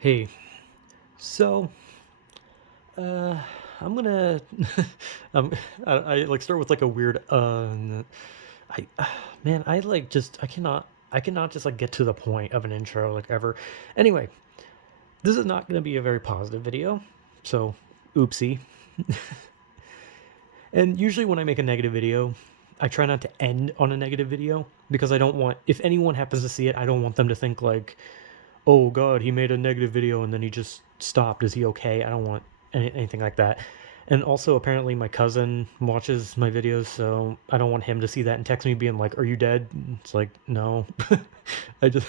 Hey, so uh, I'm gonna um, I like start with like a weird I man I like just I cannot just like get to the point of an intro like ever. Anyway, this is not gonna be a very positive video, so oopsie. And usually when I make a negative video, I try not to end on a negative video because I don't want if anyone happens to see it, I don't want them to think like, oh god, he made a negative video and then he just stopped. Is he okay? I don't want anything like that. And also, apparently, my cousin watches my videos, so I don't want him to see that and text me being like, "Are you dead?" It's like, no. I just,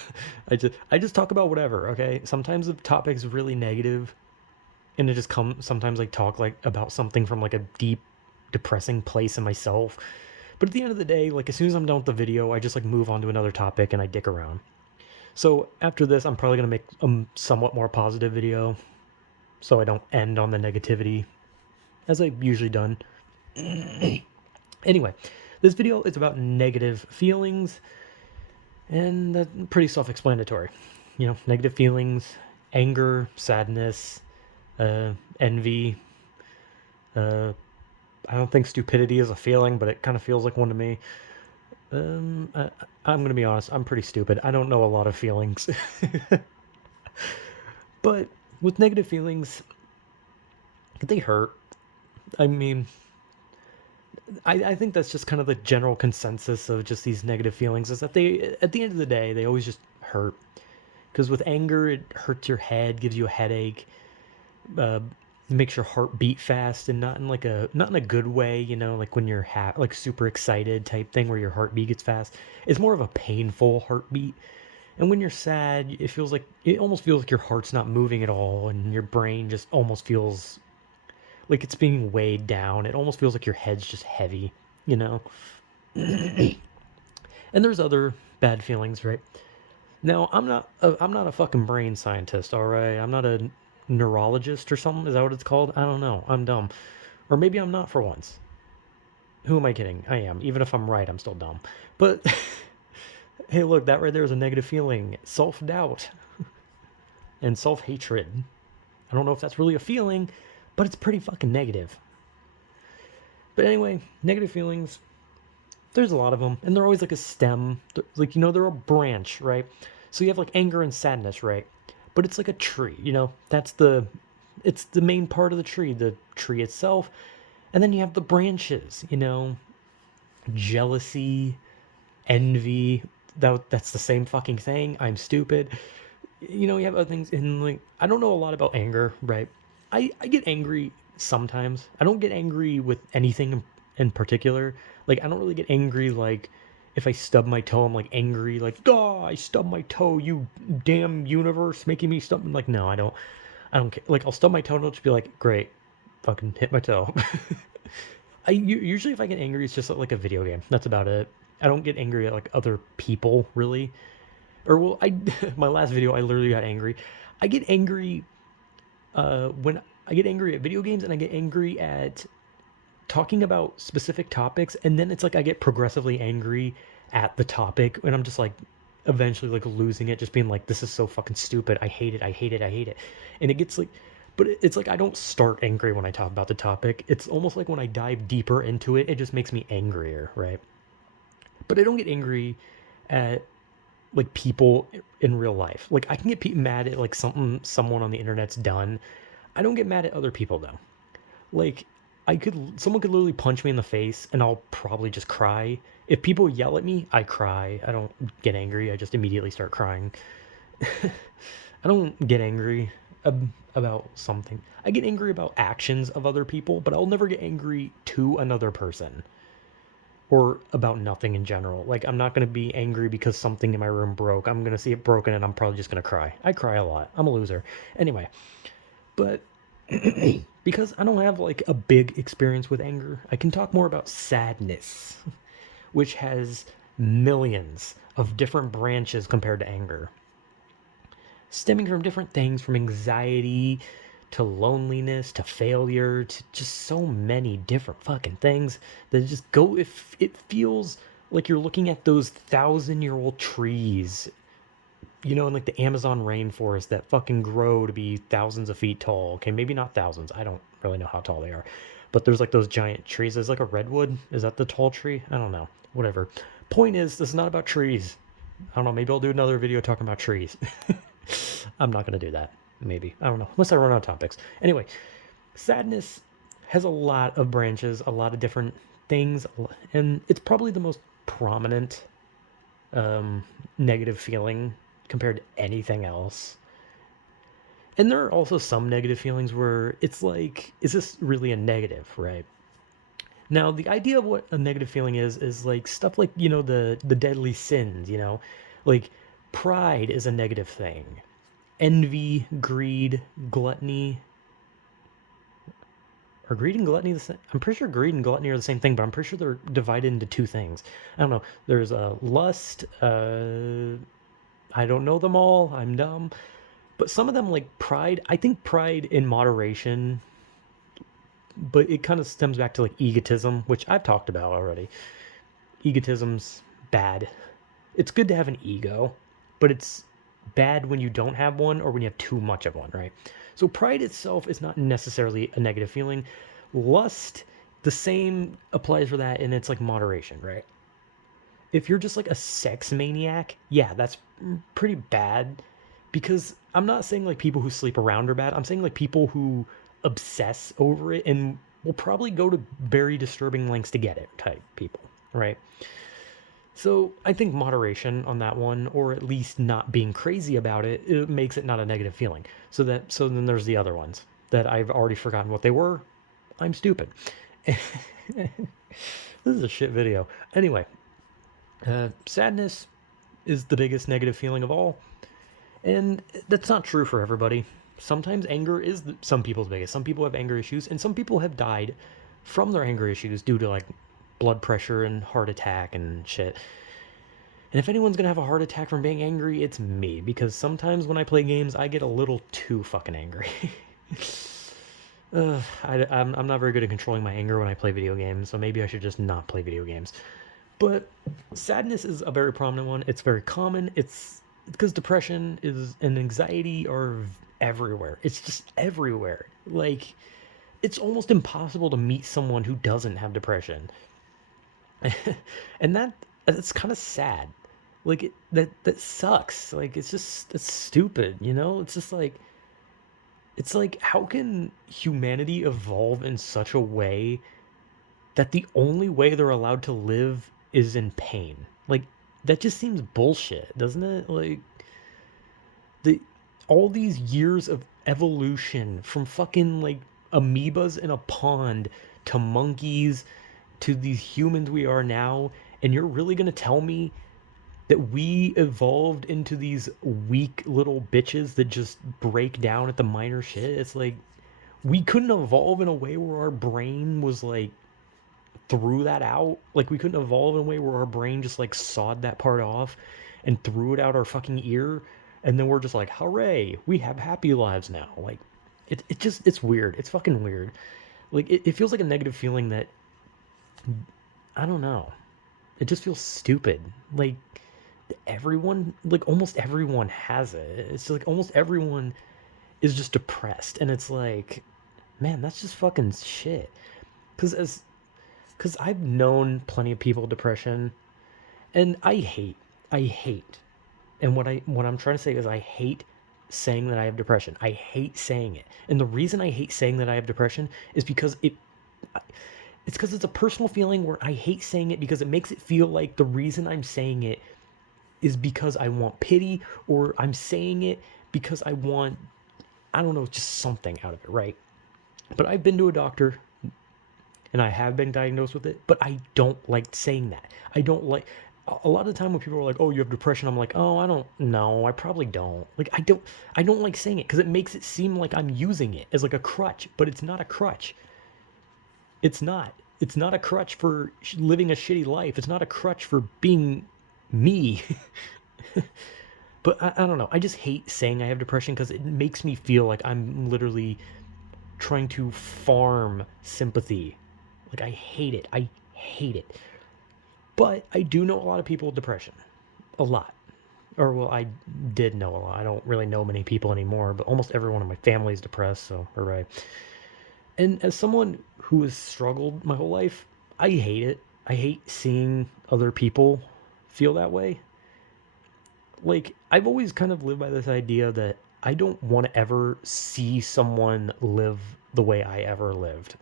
I just talk about whatever. Okay. Sometimes the topic's really negative, and it just come. Sometimes I talk like about something from like a deep, depressing place in myself. But at the end of the day, like as soon as I'm done with the video, I just like move on to another topic and I dick around. So after this, I'm probably gonna make a somewhat more positive video, so I don't end on the negativity, as I've usually done. Anyway, this video is about negative feelings, and that's pretty self-explanatory. You know, negative feelings, anger, sadness, envy. Uh, I don't think stupidity is a feeling, but it kind of feels like one to me. I'm gonna be honest. I'm pretty stupid. I don't know a lot of feelings, but with negative feelings, they hurt. I mean, I think that's just kind of the general consensus of just these negative feelings is that they, at the end of the day, they always just hurt. Because with anger, it hurts your head, gives you a headache, uh, makes your heart beat fast, and not in a good way. You know, like when you're like super excited type thing where your heartbeat gets fast. It's more of a painful heartbeat. And when you're sad, it almost feels like your heart's not moving at all, and your brain just almost feels like it's being weighed down. It almost feels like your head's just heavy, you know? And there's other bad feelings, right? Now, I'm not a fucking brain scientist, all right? I'm not a neurologist or something. Is that what it's called? I don't know. I'm dumb. Or maybe I'm not for once. Who am I kidding? I am. Even if I'm right, I'm still dumb. But hey, look, that right there is a negative feeling. Self-doubt and self-hatred. I don't know if that's really a feeling, but it's pretty fucking negative. But anyway, negative feelings, there's a lot of them, and they're always like a stem, like they're a branch, right? So you have like anger and sadness, right? But it's like a tree, it's the main part of the tree itself, and then you have the branches, jealousy, envy. That's the same fucking thing. I'm stupid. You have other things in like I don't know a lot about anger, right? I get angry sometimes. I don't get angry with anything in particular. Like I don't really get angry like if I stub my toe, I'm like angry, like, oh, I stubbed my toe, you damn universe making me stub. Like, no, I don't care. Like, I'll stub my toe and I'll just be like, great, fucking hit my toe. Usually if I get angry, it's just like a video game. That's about it. I don't get angry at like other people really. Or well, I my last video I literally got angry. I get angry when I get angry at video games and I get angry at talking about specific topics, and then it's like I get progressively angry at the topic and I'm just like eventually like losing it, just being like, this is so fucking stupid. I hate it. I hate it. I hate it. And it gets like but it's like I don't start angry when I talk about the topic. It's almost like when I dive deeper into it, it just makes me angrier, right? But I don't get angry at like people in real life. Like I can get mad at like something someone on the internet's done. I don't get mad at other people though. Like someone could literally punch me in the face and I'll probably just cry. If people yell at me, I cry. I don't get angry. I just immediately start crying. I don't get angry about something. I get angry about actions of other people, but I'll never get angry to another person or about nothing in general. Like I'm not going to be angry because something in my room broke. I'm going to see it broken and I'm probably just going to cry. I cry a lot. I'm a loser. Anyway, but because I don't have like a big experience with anger, I can talk more about sadness, which has millions of different branches compared to anger, stemming from different things from anxiety to loneliness to failure to just so many different fucking things that just go if it feels like you're looking at those 1,000-year-old trees you know, in like the Amazon rainforest that fucking grow to be thousands of feet tall. Okay, maybe not thousands. I don't really know how tall they are. But there's like those giant trees. There's like a redwood. Is that the tall tree? I don't know. Whatever. Point is, this is not about trees. I don't know. Maybe I'll do another video talking about trees. I'm not going to do that. Maybe. I don't know. Unless I run out of topics. Anyway, sadness has a lot of branches, a lot of different things. And it's probably the most prominent negative feeling compared to anything else. And there are also some negative feelings where it's like, is this really a negative, right? Now, the idea of what a negative feeling is like stuff like, you know, the deadly sins, you know, like pride is a negative thing. Envy, greed, gluttony. Are greed and gluttony the same? I'm pretty sure greed and gluttony are the same thing, but I'm pretty sure they're divided into two things. I don't know. There's lust. I don't know them all. I'm dumb. But some of them, like pride, I think pride in moderation, but it kind of stems back to like egotism, which I've talked about already. Egotism's bad. It's good to have an ego, but it's bad when you don't have one or when you have too much of one, right? So pride itself is not necessarily a negative feeling. Lust, the same applies for that, and it's like moderation, right? If you're just like a sex maniac, yeah, that's pretty bad. Because I'm not saying like people who sleep around are bad. I'm saying like people who obsess over it and will probably go to very disturbing lengths to get it type people, right? So I think moderation on that one, or at least not being crazy about it, it makes it not a negative feeling. So then there's the other ones that I've already forgotten what they were. I'm stupid. This is a shit video. Anyway, sadness is the biggest negative feeling of all. And that's not true for everybody. Sometimes anger is some people's biggest. Some people have anger issues, and some people have died from their anger issues due to like blood pressure and heart attack and shit. And if anyone's gonna have a heart attack from being angry, it's me, because sometimes when I play games, I get a little too fucking angry. I'm not very good at controlling my anger when I play video games, so maybe I should just not play video games. But sadness is a very prominent one. It's very common. It's because depression is and anxiety are everywhere. It's just everywhere. Like, it's almost impossible to meet someone who doesn't have depression. And that's kind of sad. Like that sucks. Like it's stupid, you know? It's like how can humanity evolve in such a way that the only way they're allowed to live is in pain? Like that just seems bullshit, doesn't it? Like the all these years of evolution from fucking like amoebas in a pond to monkeys to these humans we are now, and you're really going to tell me that we evolved into these weak little bitches that just break down at the minor shit? It's like we couldn't evolve in a way where our brain was like threw that out. Like we couldn't evolve in a way where our brain just like sawed that part off and threw it out our fucking ear, and then we're just like, hooray, we have happy lives now. Like it's weird. It's fucking weird. Like it feels like a negative feeling that I don't know. It just feels stupid. Like everyone, like almost everyone has it. It's like almost everyone is just depressed, and it's like, man, that's just fucking shit. Because I've known plenty of people with depression, and I hate, and what I'm trying to say is I hate saying that I have depression. I hate saying it, and the reason I hate saying that I have depression is because it's because it's a personal feeling where I hate saying it because it makes it feel like the reason I'm saying it is because I want pity, or I'm saying it because I want, I don't know, just something out of it, right? But I've been to a doctor and I have been diagnosed with it, but I don't like saying that. I don't like, a lot of the time when people are like, oh, you have depression, I'm like, oh, I don't know, I probably don't. Like, I don't like saying it because it makes it seem like I'm using it as like a crutch, but it's not a crutch. It's not. It's not a crutch for living a shitty life. It's not a crutch for being me. But I don't know. I just hate saying I have depression because it makes me feel like I'm literally trying to farm sympathy. Like, I hate it. I hate it. But I do know a lot of people with depression. A lot. Or, well, I did know a lot. I don't really know many people anymore, but almost everyone in my family is depressed, so hooray. And as someone who has struggled my whole life, I hate it. I hate seeing other people feel that way. Like, I've always kind of lived by this idea that I don't want to ever see someone live the way I ever lived.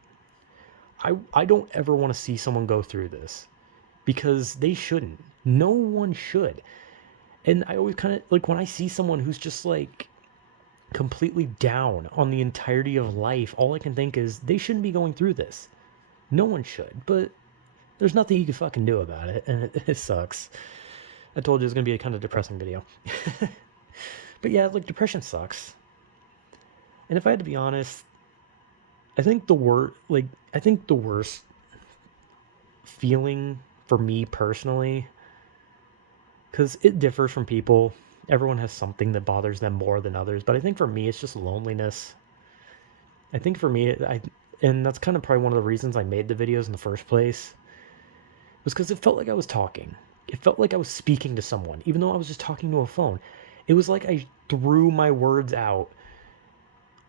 I don't ever want to see someone go through this because they shouldn't. No one should. And I always kind of like when I see someone who's just like completely down on the entirety of life, all I can think is they shouldn't be going through this. No one should, but there's nothing you can fucking do about it, and it sucks. I told you it was gonna be a kind of depressing video. But yeah, like depression sucks. And if I had to be honest, I think the worst feeling for me personally, because it differs from people. Everyone has something that bothers them more than others, but I think for me it's just loneliness. I think for me, and that's kind of probably one of the reasons I made the videos in the first place, was because it felt like I was talking. It felt like I was speaking to someone, even though I was just talking to a phone. It was like I threw my words out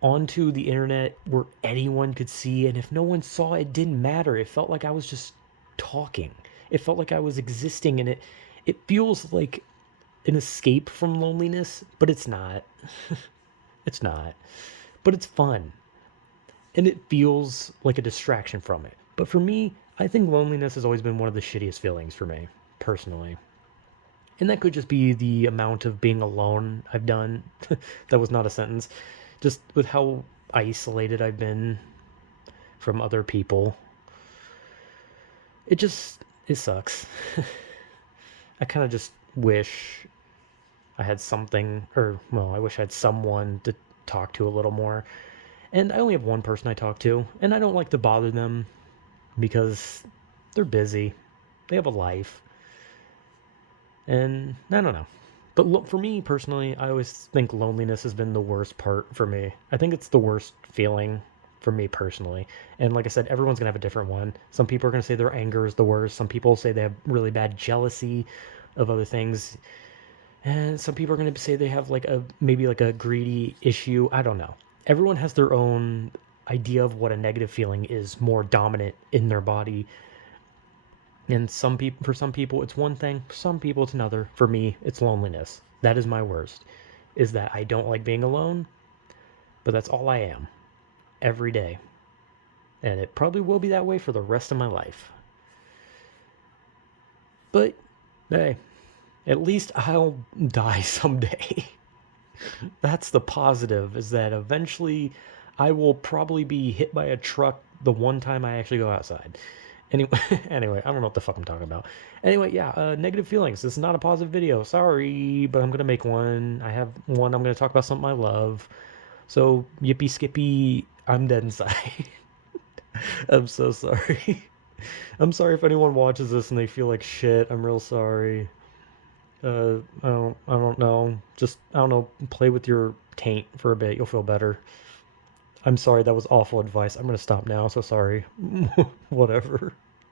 onto the internet where anyone could see, and if no one saw it, it didn't matter. It felt like I was just talking. It felt like I was existing, and it feels like an escape from loneliness, but it's not. It's not. But it's fun. And it feels like a distraction from it. But for me, I think loneliness has always been one of the shittiest feelings for me, personally. And that could just be the amount of being alone I've done. That was not a sentence. Just with how isolated I've been from other people. It sucks. I kind of just wish I had something, or, well, I wish I had someone to talk to a little more. And I only have one person I talk to, and I don't like to bother them because they're busy. They have a life. And I don't know. But for me personally, I always think loneliness has been the worst part for me. I think it's the worst feeling for me personally. And like I said, everyone's going to have a different one. Some people are going to say their anger is the worst. Some people say they have really bad jealousy of other things. And some people are going to say they have like maybe like a greedy issue. I don't know. Everyone has their own idea of what a negative feeling is more dominant in their body. And for some people it's one thing, for some people it's another. For me, it's loneliness. That is my worst. Is that I don't like being alone, but that's all I am every day. And it probably will be that way for the rest of my life. But hey, at least I'll die someday. That's the positive, is that eventually I will probably be hit by a truck the one time I actually go outside. Anyway, anyway, I don't know what the fuck I'm talking about. Anyway, yeah, negative feelings. This is not a positive video. Sorry, but I'm gonna make one. I have one. I'm gonna talk about something I love. So, yippee skippy, I'm dead inside. I'm so sorry. I'm sorry if anyone watches this and they feel like shit. I'm real sorry. I don't know. Just, I don't know, play with your taint for a bit. You'll feel better. I'm sorry, that was awful advice. I'm gonna stop now, so sorry. Whatever.